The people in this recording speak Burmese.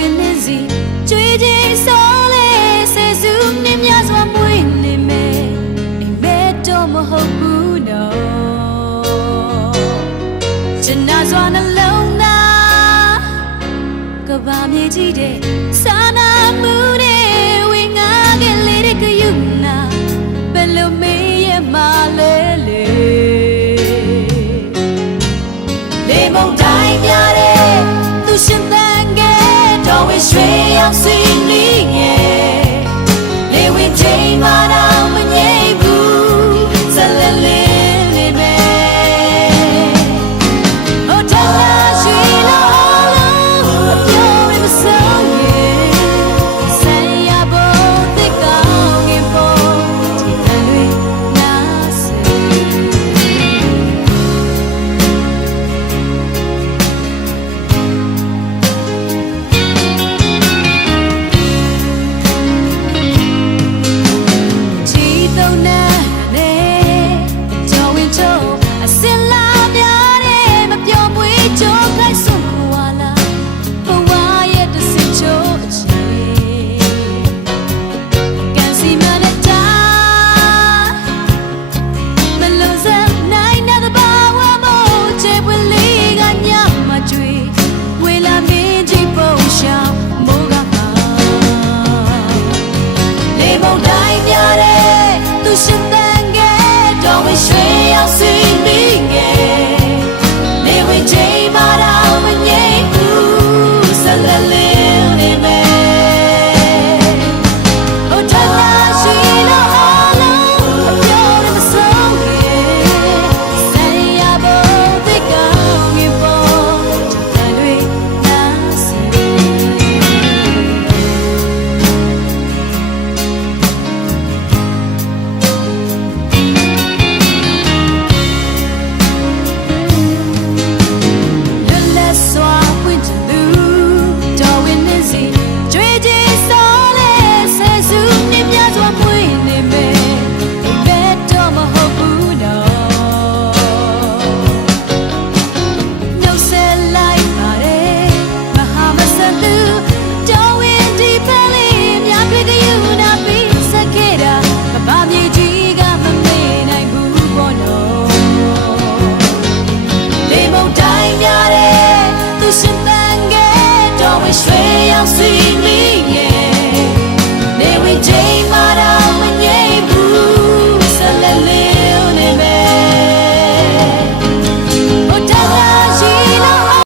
ဝင်နေစီကြွေးချင်းစောလေဆယ်စုနှစ်များစွာမွေးနေမယ်အိမ်မဲတော့မဟုတ်ဘူးနော်ကျန်နာစွာနှလုံးသားကဘာမြေကြီးတဲ့စာနာမှုနဲ့ဝင်ငါကလေးတွေကယူ